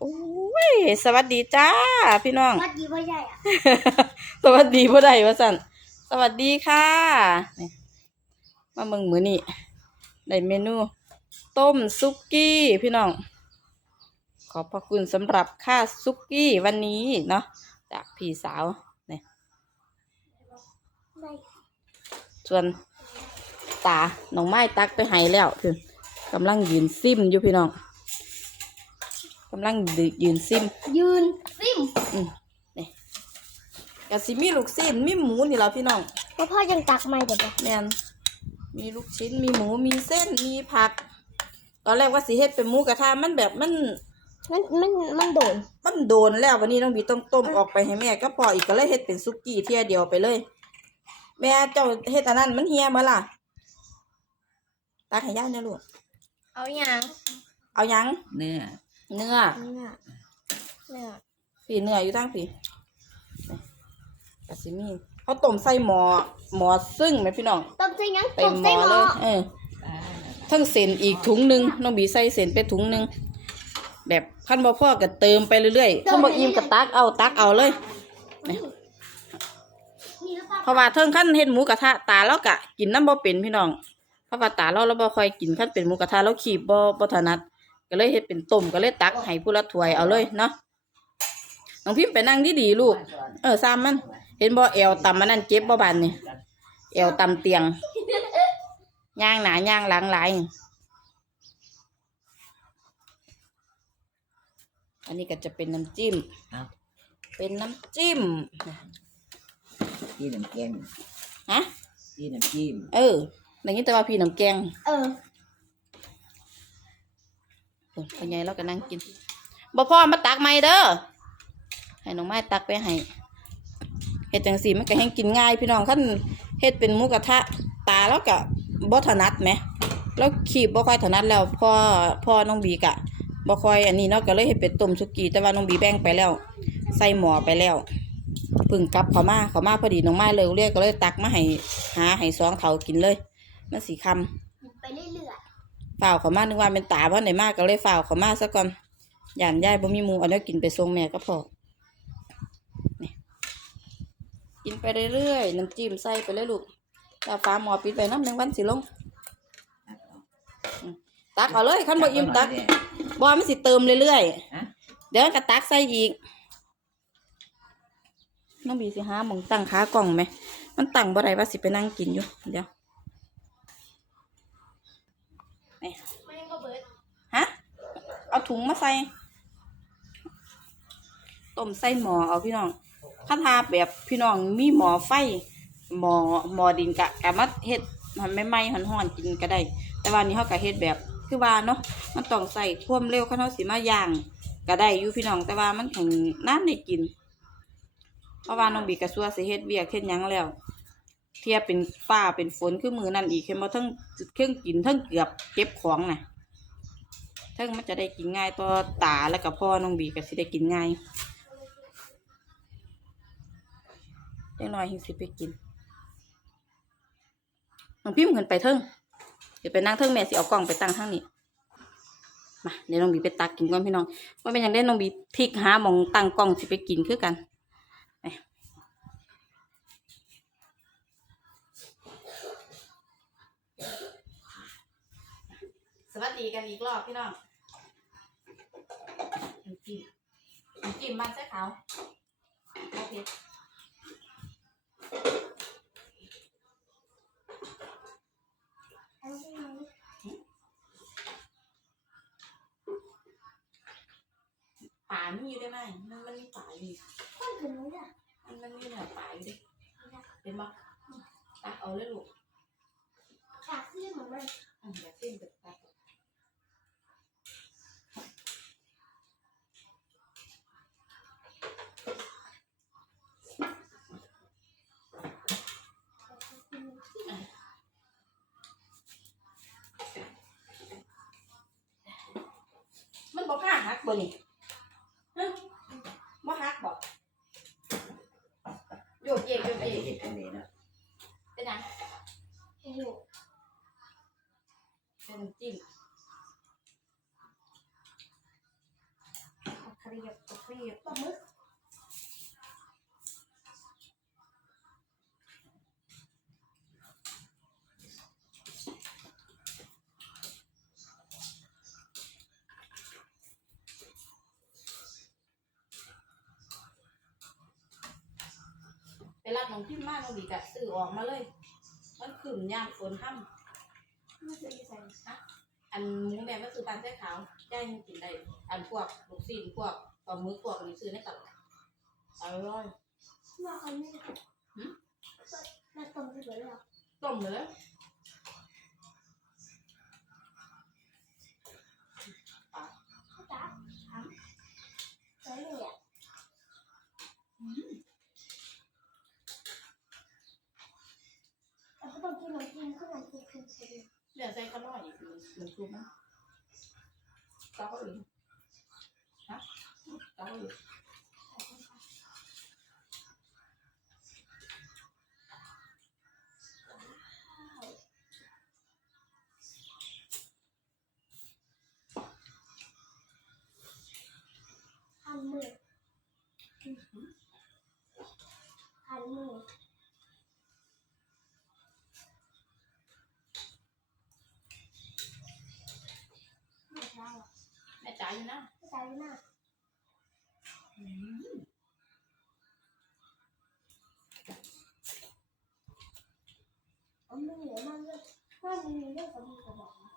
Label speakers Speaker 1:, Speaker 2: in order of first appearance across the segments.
Speaker 1: โอ้ย สวัสดีจ้า พี่น้อง
Speaker 2: วัดดีพ่อใหญ่อะ
Speaker 1: สวัสดีผู้ใดวะสันสวัสดีค่ะนี่มาเมืองมือนี่ได้เมนู ต้มซุกี้ พี่น้อง ขอบพระคุณสำหรับค่าซุกี้วันนี้เนาะจากพี่สาวนี่
Speaker 2: ได้
Speaker 1: ส่วนตาน้องไม้ตักไปให้แล้วคือกำลังยืนซิมอยู่พี่น้อง กำลังยืนซิม
Speaker 2: ยืนซิม
Speaker 1: อืมนี่กะสิมีลูกชิ้นมีหมูนี่แหละพี่น้อง
Speaker 2: พ่อพ่อยังตักไม่เดี๋ยวบอก
Speaker 1: แม่นมีลูกชิ้นมีหมูมีเส้นมีผัก ตอนแรกว่าสิเฮ็ดเป็นหมูกระทะมันแบบมัน
Speaker 2: มันมันมันโดน
Speaker 1: มันโดนแล้ววันนี้น้องบีต้องต้มออกไปให้แม่ก็พออีกก็เลยเฮ็ดเป็นซุกี้เที่ยเดียวไปเลย แม่เจ้าเฮ็ดอันนั้นมันเฮียมาล่ะตักให้ย่าเนี่ยลูก
Speaker 2: เอาอย่าง
Speaker 1: เอาหยัง
Speaker 3: เนื้อ
Speaker 1: เนื้อ
Speaker 2: เนี่ยเนี่ย
Speaker 1: ผีเนื้ออยู่ทางผีนี่กะสิมีเขาต้มใส่หม้อหม้อซึ่งไหมพี่น้อง
Speaker 2: ต้มใส่ยัง
Speaker 1: เต็มหม้อเลยเออทั้งเส้นอีกถุงหนึ่งน้องบีใส่เส้นไปถุงหนึ่งแบบขั้นบ่พ่อก็เติมไปเรื่อยๆขั้นบ่อิ่มก็ตักเอาตักเอาเลย
Speaker 2: นี่หรือเปล่า
Speaker 1: เพราะว่าเทิงขั้นเฮ็ดหมูกระทะตาเรากะกินน้ำบ่เป็นพี่น้องเพราะว่าตาเราเราบ่ค่อยกินขั้นเป็นหมูกระทะเราขีบบ่บ่ถนัด ก็เลยเฮ็ดเป็นต้มก็เลยตักให้ผู้ละถ้วยเอาเลยเนาะน้องพิมพ์ไปนั่งดีๆลูก เออซ้ำมัน เห็นบ่แอวต่ำมันนั่นเจ็บบ่บานนี่แอวต่ำเตียงย่างหนาย่างหลังหลายอันนี้ก็จะเป็นน้ำจิ้ม
Speaker 3: เอา
Speaker 1: เป็นน้ำจิ้ม
Speaker 3: ที่น้ำแกง
Speaker 1: ฮะ
Speaker 3: ที่น้ำจิ้ม
Speaker 1: เอออย่างนี้แต่ว่าพี่น้ำแกง
Speaker 2: เออ
Speaker 1: โอ้ยพ่อใหญ่เราก็นั่งกินบ่พ่อมาตักไม่เด้อให้น้องไม้ตักไปให้เฮ็ดจังสีมันก็แห้งกินง่าย พี่น้องคันเฮ็ดเป็นหมูกระทะตาแล้วก็บ่ถนัดแหมแล้วขีบบ่ค่อยถนัดแล้วพ่อพ่อน้องบีกะบ่ค่อยอันนี้เนาะก็เลยเฮ็ดเป็นต้มสุกี้แต่ว่าน้องบีแบ่งไปแล้ว ใส่หม้อไปแล้วพึ่งกลับเขามาเขามาพอดีน้องไม้เลยเรียกก็เลยตักมาให้หาให้สองเถากินเลยมันสีคำ
Speaker 2: ไปเรื่อย
Speaker 1: ฝ่าวเขามานึกว่าเป็นตาเพราะไหนมากก็เลยฝ่าวเขามาซะก่อนย่านยายบ่มีหมูเอาเนี้ยกินไปส่งแม่ก็พอนี่กินไปเรื่อยๆน้ำจิ้มใส่ไปเลยลูกแล้วฟ้าหมอปิดไปน้ำหนึ่งวันสิลงอืมตักเอาเลยขั้นบ่อิ่มตักบ่มันสิเติมเรื่อย
Speaker 3: ฮะ
Speaker 1: ๆเดี๋ยวก็ตักใส่อีกน้องบีสิหาหมองตั้งขากล่องไหม มันตั้งบ่ได้ว่าสิไปนั่งกินอยู่ เดี๋ยวนี่
Speaker 2: ๆไม่ก็เบิด
Speaker 1: ฮะ เอาถุงมาใส่ต้มใส่หมอเอาพี่น้องถ้าทาแบบพี่น้องมีหมอไฟหมอหมอดินกะกะมาเฮ็ดมันไม่ไหม้หันห่อนกินก็ได้ แต่ว่านี้เขากะเฮ็ดแบบคือว่าเนาะมันต้องใส่ควมเร็วขั้นเขาสิมาย่างก็ได้อยู่พี่น้องแต่ว่ามันถึงน้ำได้กิน เพราะว่าน้องบีกระซัวสิเฮ็ดเวียกเฮ็ดยังแล้ว เทียบเป็นฟ้าเป็นฝนคือมือนั่นอีกเห็นบ่ทั้งเครื่องกินทั้งเกือบเก็บของน่ะ ถ้ามันจะได้กินง่ายต่อตาแล้วกับพ่อน้องบีก็สิได้กินง่ายเล็กน้อยหิสิไปกินน้องพิมพ์ขึ้นไปเทิงเดี๋ยวไปนั่งเทิงแม่สิเอากล้องไปตั้งข้งนี้มาเดี๋ยวน้องบีไปตักกินก่อนพี่น้องว่าเป็นอย่างได้น้องบีพลิกหามองตั้งกล้องสิไปกินคือกันสวัสดีกันอีกรอบพี่น้อง จิ้มน้ำจิ้มมันใส่ขาวโอเคป่ามีอยู่ได้ไหมมันมันมีป่าอยู่
Speaker 2: คนถึงนู้นอะ
Speaker 1: มันมันมีเนื้อป่าอยู่ดิเห็นปะตักเอาเลยลูก
Speaker 2: ฉากที่เหมือนมัน
Speaker 1: อืมแบบจิ้มแบบตักมัน บอกห้าหักบ่นี่ฮะบ่หักบ่โยกเยกโยก
Speaker 3: ไป
Speaker 1: เยก
Speaker 3: เห็ดอันนี้เนาะ
Speaker 1: เป็นหยัง
Speaker 2: อยู่
Speaker 1: เป็นน้ำจิ้มรียบกระเรียบ
Speaker 2: ปลาหมึก
Speaker 1: รับน้องพิมพ์มาน้องบีกะซื้อออกมาเลย มันขึ้นยามฝนค่ำ
Speaker 2: ไม่เคยใส่
Speaker 1: อันหมูแม่ก็คือปลาแท้ขาวย่างกินได้อันพวกลูกซีนพวกปลาหมึกพวกนี้ซื้อในตลาดอร่อย
Speaker 2: มาคนนี้
Speaker 1: หืม
Speaker 2: มาต้มที่เหลือแล้ว
Speaker 1: ต้มเลย
Speaker 2: ข้าวจ้าทำใส่เลยอะแต่ก็ต้องกินน้ำจิ้มขึ้นน้ำจิ้มขึ้นไป เดี๋
Speaker 1: ยวใส่ข้าวน้อยอีกหนึ่งหนึ่งชุบนะตาเขาอื่นฮะตาเขาอื่ ಪ್ರಮುಖವಾದ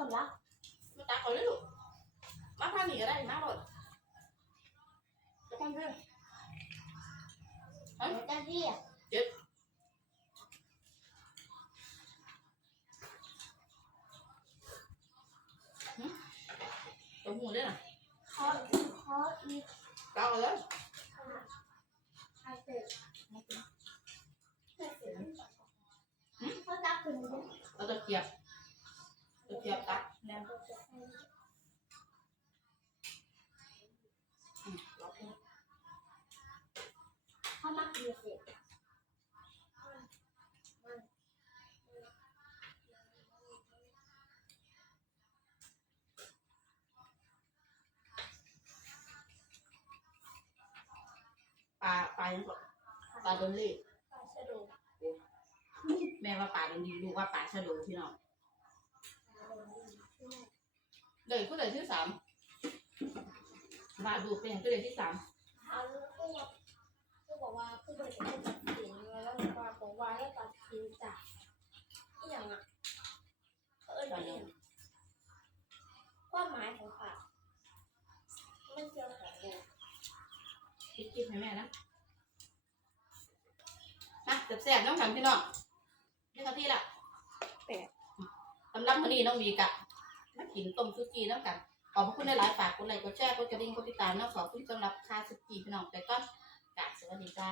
Speaker 2: ต้นละ
Speaker 1: มาตาเขาเลยลูกมาทางนี้ก็ได้มาหมดทุกคนเพื่อน
Speaker 2: เดี๋ยวจะเรียก
Speaker 1: ตัวหูด้วยนะ
Speaker 2: ขออีกขออีก
Speaker 1: เกาเลย
Speaker 2: ใครเสร็จใครเสร็จเขาจับคุณเลย
Speaker 1: เราจะเกียบ ยังก่อนปลาโดนเล่
Speaker 2: ปลาชะโด
Speaker 1: แม่ว่าปลาโดนดีลูกว่าปลาชะโดพี่น้องเลยก็เลยที่สามปลาดูเป็นก็เลยที่สาม
Speaker 2: เอาลูกก็บอกก็บอกว่าผู้บริหารตัดสินแล้วปลาบอกว่าแล้วตัดสินจากที่อย่างอะเขาเอิ้นว่าอย่างความหมายของปากมันเกี่ยวกับอะไร
Speaker 1: คิดคิดให้แม่นะนะแซ่บๆน้องกันพี่น้องนี่เขาที่ละแปดสำหรับวันนี้น้องวีกะมากินต้มซุกี้น้ำกันขอบพระคุณหลายๆฝากกดไลค์กดแชร์กดกระดิ่งกดติดตามนะขอบคุณสำหรับค่าซุกี้พี่น้องไปก่อนกราบสวัสดีจ้า